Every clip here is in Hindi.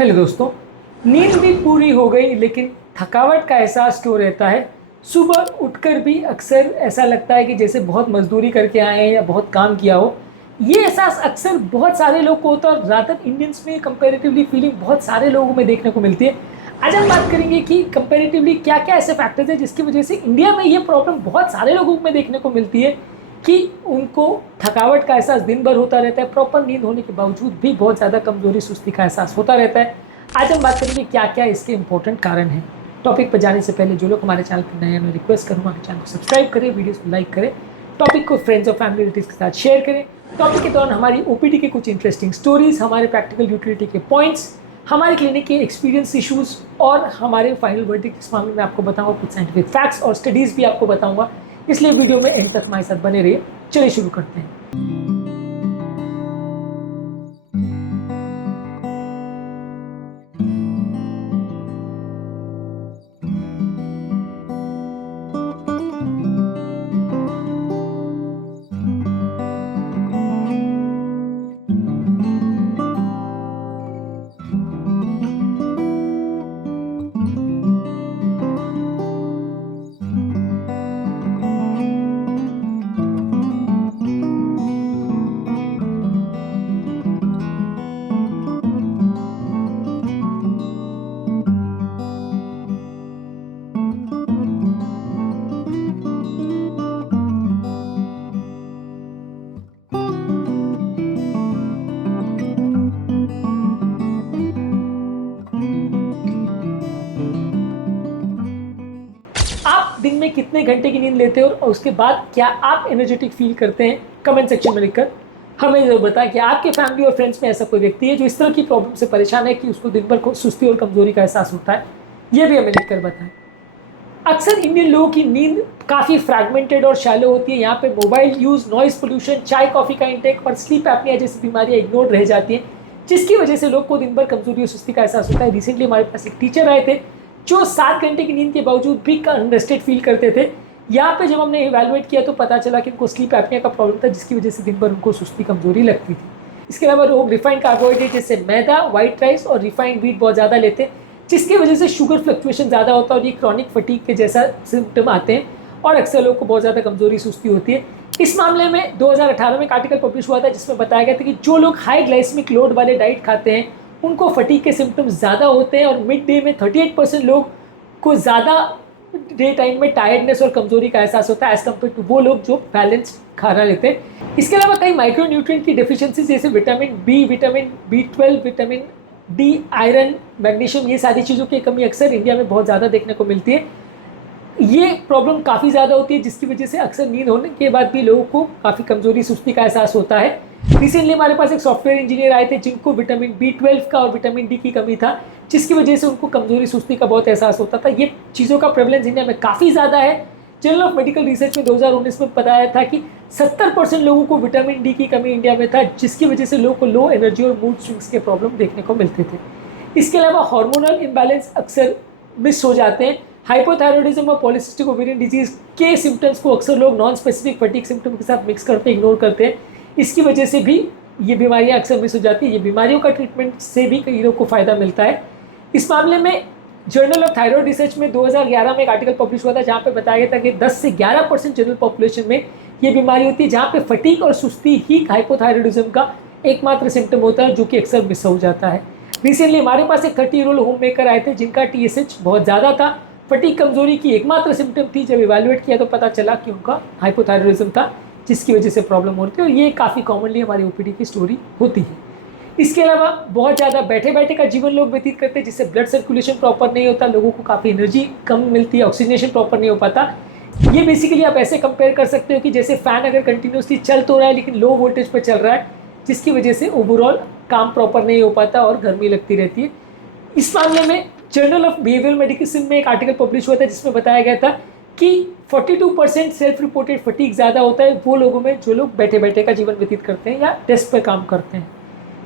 हेलो दोस्तों। नींद भी पूरी हो गई लेकिन थकावट का एहसास क्यों रहता है? सुबह उठकर भी अक्सर ऐसा लगता है कि जैसे बहुत मजदूरी करके आए हैं या बहुत काम किया हो। ये एहसास अक्सर बहुत सारे लोग को होता है और ज़्यादातर इंडियंस में कंपैरेटिवली फीलिंग बहुत सारे लोगों में देखने को मिलती है। आज हम बात करेंगे कि कंपैरेटिवली क्या क्या ऐसे फैक्टर्स हैं जिसकी वजह से इंडिया में ये प्रॉब्लम बहुत सारे लोगों में देखने को मिलती है कि उनको थकावट का एहसास दिन भर होता रहता है, प्रॉपर नींद होने के बावजूद भी बहुत ज़्यादा कमजोरी सुस्ती का एहसास होता रहता है। आज हम बात करेंगे क्या क्या इसके इंपॉर्टेंट कारण हैं। टॉपिक पर जाने से पहले जो लोग हमारे चैनल पर नए हैं मैं रिक्वेस्ट करूँगा कि चैनल को सब्सक्राइब करें, वीडियोस को लाइक करें, टॉपिक को फ्रेंड्स और फैमिली रिलेटिव्स के साथ शेयर करें। टॉपिक के दौरान हमारी ओपीडी के कुछ इंटरेस्टिंग स्टोरीज, हमारे प्रैक्टिकल यूटिलिटी के पॉइंट्स, हमारे क्लिनिक के एक्सपीरियंस इशूज़ और हमारे फाइनल वर्डिक्ट इस मामले में आपको बताऊंगा। कुछ साइंटिफिक फैक्ट्स और स्टडीज़ भी आपको बताऊंगा, इसलिए वीडियो में एंड तक हमारे साथ बने रहिए। चलिए शुरू करते हैं। आप दिन में कितने घंटे की नींद लेते हो और उसके बाद क्या आप एनर्जेटिक फील करते हैं? कमेंट सेक्शन में लिखकर हमें जरूर बताएं कि आपके फैमिली और फ्रेंड्स में ऐसा कोई व्यक्ति है जो इस तरह की प्रॉब्लम से परेशान है कि उसको दिन भर सुस्ती और कमजोरी का एहसास होता है। ये भी हमें लिखकर बताएं। अक्सर इंडियन लोगों की नींद काफ़ी फ्रैगमेंटेड और शैलो होती है। यहाँ पे मोबाइल यूज़, नॉइज पोल्यूशन, चाय कॉफ़ी का इंटेक और स्लीप एपनिया जैसी बीमारियाँ इग्नोर रह जाती हैं, जिसकी वजह से लोग को दिन भर कमजोरी और सुस्ती का एहसास होता है। रिसेंटली हमारे पास एक टीचर आए थे जो 7 घंटे की नींद के बावजूद भी अनरेस्टेड फील करते थे। यहाँ पे जब हमने इवैल्यूएट किया तो पता चला कि उनको स्लीप एपनिया का प्रॉब्लम था, जिसकी वजह से दिन भर उनको सुस्ती कमजोरी लगती थी। इसके अलावा लोग रिफाइंड कार्बोहाइड्रेट जैसे मैदा, व्हाइट राइस और रिफाइंड व्हीट बहुत ज़्यादा लेते हैं, जिसकी वजह से शुगर फ्लक्चुएशन ज़्यादा होता है और ये क्रॉनिक फटीग के जैसा सिम्टम आते हैं और अक्सर लोग को बहुत ज़्यादा कमजोरी सुस्ती होती है। इस मामले में 2018 में एक आर्टिकल पब्लिश हुआ था जिसमें बताया गया था कि जो लोग हाई ग्लाइसेमिक लोड वाले डाइट खाते हैं उनको फटीग के सिम्टम्स ज़्यादा होते हैं और मिड डे में 38% लोग को ज़्यादा डे टाइम में टायर्डनेस और कमजोरी का एहसास होता है एज कम्पेयर टू वो लोग जो बैलेंस्ड खाना लेते हैं। इसके अलावा कई माइक्रो न्यूट्रिएंट की डेफिशिएंसी जैसे vitamin B, vitamin B12, vitamin D, iron, magnesium, ये सारी चीज़ों की कमी अक्सर इंडिया में बहुत ज़्यादा देखने को मिलती है। ये प्रॉब्लम काफ़ी ज़्यादा होती है जिसकी वजह से अक्सर नींद होने के बाद भी लोगों को काफ़ी कमजोरी सुस्ती का एहसास होता है। रिसेंटली हमारे पास एक सॉफ्टवेयर इंजीनियर आए थे जिनको विटामिन B12 का और विटामिन डी की कमी था, जिसकी वजह से उनको कमजोरी सुस्ती का बहुत एहसास होता था। ये चीज़ों का प्रेवलेंस इंडिया में काफ़ी ज़्यादा है। जर्नल ऑफ मेडिकल रिसर्च में 2019 में बताया था कि 70% लोगों को विटामिन डी की कमी इंडिया में था, जिसकी वजह से लोगों को लो एनर्जी और मूड स्विंग्स के प्रॉब्लम देखने को मिलते थे। इसके अलावा हार्मोनल इम्बैलेंस अक्सर मिस हो जाते हैं। हाइपोथायरॉयडिज्म और पॉलीसिस्टिक ओवेरियन डिजीज के सिम्टम्स को अक्सर लोग नॉन स्पेसिफिक फटीग सिम्टम के साथ मिक्स करते इग्नोर करते हैं। इसकी वजह से भी ये बीमारियां अक्सर मिस हो जाती है। ये बीमारियों का ट्रीटमेंट से भी कई लोगों को फायदा मिलता है। इस मामले में जर्नल ऑफ थायराइड रिसर्च में 2011 में एक आर्टिकल पब्लिश हुआ था जहाँ पे बताया गया था कि 10 से 11% जनरल पॉपुलेशन में ये बीमारी होती है, जहाँ पे फटीग और सुस्ती ही हाइपोथायरॉयडिज्म का एकमात्र सिम्टम होता है जो कि अक्सर मिस हो जाता है। रिसेंटली हमारे पास एक 30-year-old होम मेकर आए थे जिनका TSH बहुत ज़्यादा था। फटीग कमजोरी की एकमात्र सिम्टम थी। जब इवैल्यूएट किया तो पता चला कि उनका हाइपोथायरॉयडिज्म था, जिसकी वजह से प्रॉब्लम हो रही थी और ये काफ़ी कॉमनली हमारी OPD की स्टोरी होती है। इसके अलावा बहुत ज़्यादा बैठे बैठे का जीवन लोग व्यतीत करते हैं, जिससे ब्लड सर्कुलेशन प्रॉपर नहीं होता, लोगों को काफ़ी एनर्जी कम मिलती है, ऑक्सीजनेशन प्रॉपर नहीं हो पाता। ये बेसिकली आप ऐसे कंपेयर कर सकते हो कि जैसे फ़ैन अगर कंटिन्यूसली चल तो रहा है लेकिन लो वोल्टेज पर चल रहा है, जिसकी वजह से ओवरऑल काम प्रॉपर नहीं हो पाता और गर्मी लगती रहती है। इस मामले में जर्नल ऑफ बिहेवियरल मेडिसिन में एक आर्टिकल पब्लिश हुआ था जिसमें बताया गया था कि 42% सेल्फ रिपोर्टेड फटीग ज़्यादा होता है वो लोगों में जो लोग बैठे बैठे का जीवन व्यतीत करते हैं या डेस्क पर काम करते हैं।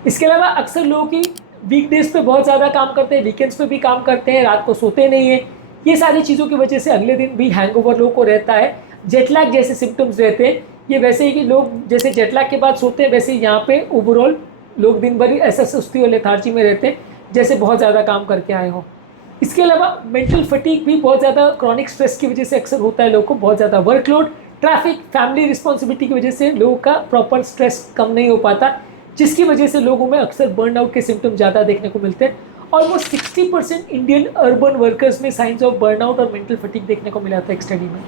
इसके अलावा अक्सर लोगों की वीकडेज पे बहुत ज़्यादा काम करते हैं, वीकेंड्स पे भी काम करते हैं, रात को सोते नहीं हैं। ये सारी चीज़ों की वजह से अगले दिन भी हैंगओवर लोगों को रहता है, जेटलैग जैसे सिम्टम्स रहते हैं। ये वैसे ही कि लोग जैसे जेटलैग के बाद सोते हैं, वैसे यहाँ पे ओवरऑल लोग दिन भर ऐसा सुस्ती और लेथार्जी में रहते हैं। जैसे बहुत ज़्यादा काम करके आए हों। इसके अलावा मेंटल फटीग भी बहुत ज़्यादा क्रॉनिक स्ट्रेस की वजह से अक्सर होता है लोगों को। बहुत ज़्यादा वर्कलोड, ट्रैफिक, फैमिली रिस्पॉन्सिबिलिटी की वजह से लोगों का प्रॉपर स्ट्रेस कम नहीं हो पाता, जिसकी वजह से लोगों में अक्सर बर्नआउट के सिम्टम ज़्यादा देखने को मिलते हैं। ऑलमोस्ट 60% इंडियन अर्बन वर्कर्स में साइंस ऑफ बर्नआउट और मेंटल फटीग देखने को मिला था एक स्टडी में।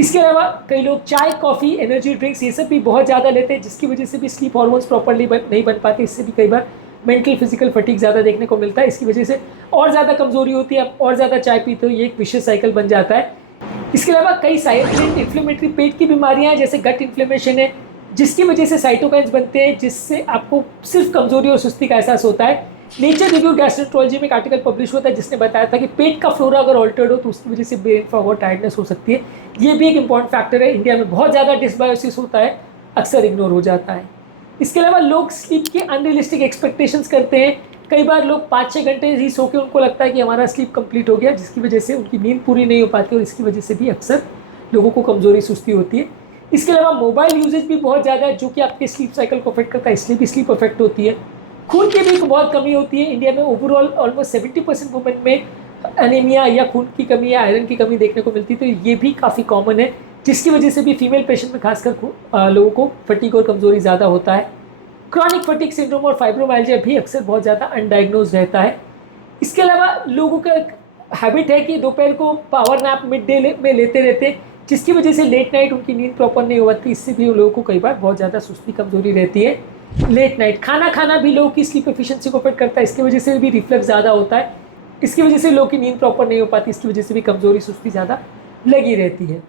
इसके अलावा कई लोग चाय, कॉफ़ी, एनर्जी ड्रिंक्स ये सब भी बहुत ज़्यादा लेते हैं, जिसकी वजह से भी स्लीप हार्मोन्स प्रॉपरली नहीं बन पाते। इससे भी कई बार मेंटल फिजिकल फटीग ज़्यादा देखने को मिलता है। इसकी वजह से और ज़्यादा कमजोरी होती है, आप और ज़्यादा चाय पीते हो, ये एक विशियस साइकिल बन जाता है। इसके अलावा कई साइलेंट इन्फ्लेमेटरी पेट की बीमारियां हैं, जैसे गट इन्फ्लेमेशन है, जिसकी वजह से साइटोकाइन्स बनते हैं, जिससे आपको सिर्फ कमजोरी और सुस्ती का एहसास होता है। नेचर रिव्यू गैस्ट्रोएंटरोलॉजी में एक आर्टिकल पब्लिश हुआ था जिसने बताया था कि पेट का फ्लोरा अगर ऑल्टर्ड हो तो उसकी वजह से ब्रेन फॉग और टायर्डनेस हो सकती है। ये भी एक इंपॉर्टेंट फैक्टर है। इंडिया में बहुत ज़्यादा डिसबायोसिस होता है, अक्सर इग्नोर हो जाता है। इसके अलावा लोग स्लीप के अनरियलिस्टिक एक्सपेक्टेशंस करते हैं। कई बार लोग 5-6 घंटे ही सो के उनको लगता है कि हमारा स्लीप कंप्लीट हो गया, जिसकी वजह से उनकी नींद पूरी नहीं हो पाती और इसकी वजह से भी अक्सर लोगों को कमजोरी, सुस्ती होती है। इसके अलावा मोबाइल यूजेज भी बहुत ज़्यादा है, जो कि आपके स्लीप साइकिल को अफेक्ट करता है, इसलिए भी स्लीप अफेक्ट होती है। खून की भी बहुत कमी होती है। इंडिया में ओवरऑल ऑलमोस्ट 70% वुमेन में एनीमिया या खून की कमी या आयरन की कमी देखने को मिलती है, तो ये भी काफ़ी कॉमन है, जिसकी वजह से भी फीमेल पेशेंट में खासकर लोगों को फटीग और कमजोरी ज़्यादा होता है। क्रॉनिक फटीग सिंड्रोम और फाइब्रोमाइल्जिया भी अक्सर बहुत ज़्यादा अनडायग्नोज रहता है। इसके अलावा लोगों का हैबिट है कि दोपहर को पावर नैप मिड डे में लेते रहते हैं, जिसकी वजह से लेट नाइट उनकी नींद प्रॉपर नहीं हो पाती। इससे भी लोगों को कई बार बहुत ज़्यादा सुस्ती, कमजोरी रहती है। लेट नाइट खाना खाना भी लोगों की स्लीप एफिशिएंसी को अफेक्ट करता है, इसकी वजह से भी रिफ्लक्स ज़्यादा होता है। इसकी वजह से लोगों की नींद प्रॉपर नहीं हो पाती, इसकी वजह से भी कमजोरी, सुस्ती ज़्यादा लगी रहती है।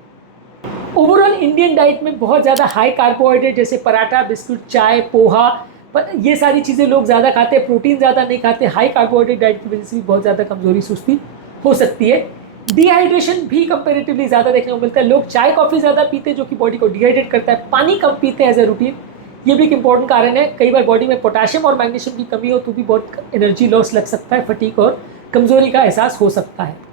ओवरऑल इंडियन डाइट में बहुत ज़्यादा हाई कार्बोहाइड्रेट, जैसे पराठा, बिस्कुट, चाय, पोहा, पर ये सारी चीज़ें लोग ज़्यादा खाते हैं। प्रोटीन ज़्यादा नहीं खाते। हाई कार्बोहाइड्रेट डाइट की वजह से भी बहुत ज़्यादा कमजोरी, सुस्ती हो सकती है। डिहाइड्रेशन भी कंपेरेटिवली ज़्यादा देखने को मिलता है। लोग चाय, कॉफ़ी ज़्यादा पीते हैं, जो कि बॉडी को डिहाइड्रेट करता है। पानी कम पीते हैं एज ए रूटीन, ये भी एक इंपॉर्टेंट कारण है। कई बार बॉडी में पोटेशियम और मैग्नीशियम की कमी हो तो भी बहुत एनर्जी लॉस लग सकता है, फटीग और कमजोरी का एहसास हो सकता है।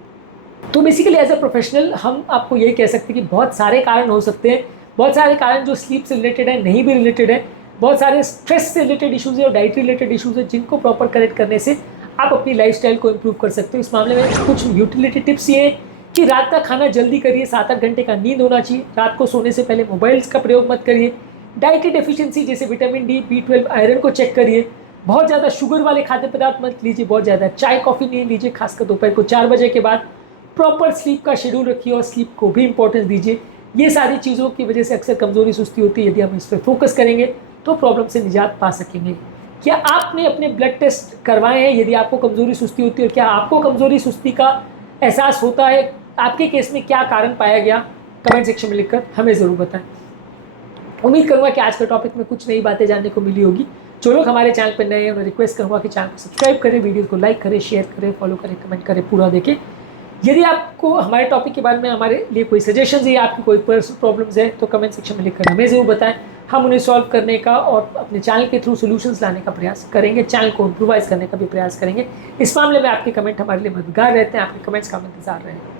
तो बेसिकली एज ए प्रोफेशनल हम आपको यही कह सकते हैं कि बहुत सारे कारण हो सकते हैं। बहुत सारे कारण जो स्लीप से रिलेटेड है, नहीं भी रिलेटेड है। बहुत सारे स्ट्रेस से रिलेटेड इशूज़ है और डाइट रिलेटेड इशूज़ है, जिनको प्रॉपर करेक्ट करने से आप अपनी लाइफस्टाइल को इम्प्रूव कर सकते हो। इस मामले में कुछ यूटिलिटी टिप्स ये हैं कि रात का खाना जल्दी करिए, 7-8 घंटे का नींद होना चाहिए। रात को सोने से पहले मोबाइल्स का प्रयोग मत करिए। डाइटरी डेफिशिएंसी जैसे विटामिन डी, B12, आयरन को चेक करिए। बहुत ज़्यादा शुगर वाले खाद्य पदार्थ मत लीजिए, बहुत ज़्यादा चाय, कॉफ़ी नहीं लीजिए, खासकर दोपहर को 4 बजे के बाद। प्रॉपर स्लीप का शेड्यूल रखिए और स्लीप को भी इंपॉर्टेंस दीजिए। ये सारी चीज़ों की वजह से अक्सर कमजोरी, सुस्ती होती है। यदि हम इस पर फोकस करेंगे तो प्रॉब्लम से निजात पा सकेंगे। क्या आपने अपने ब्लड टेस्ट करवाए हैं यदि आपको कमजोरी, सुस्ती होती है, और क्या आपको कमजोरी, सुस्ती का एहसास होता है? आपके केस में क्या कारण पाया गया? कमेंट सेक्शन में लिखकर हमें ज़रूर बताएं। उम्मीद करूँगा कि आज के टॉपिक में कुछ नई बातें जानने को मिली होगी। जो लोग हमारे चैनल पर नए हैं उन्हें रिक्वेस्ट करूँगा कि चैनल को सब्सक्राइब करें, वीडियो को लाइक करें, शेयर करें, फॉलो करें, कमेंट करें, पूरा देखें। यदि आपको हमारे टॉपिक के बारे में हमारे लिए कोई सजेशंस है या आपकी कोई पर्सनल प्रॉब्लम्स है तो कमेंट सेक्शन में लिखकर हमें ज़रूर बताएं। हम उन्हें सॉल्व करने का और अपने चैनल के थ्रू सॉल्यूशंस लाने का प्रयास करेंगे, चैनल को इम्प्रूवाइज़ करने का भी प्रयास करेंगे। इस मामले में आपके कमेंट हमारे लिए मददगार रहते हैं। आपके कमेंट्स का हम इंतजार रहें।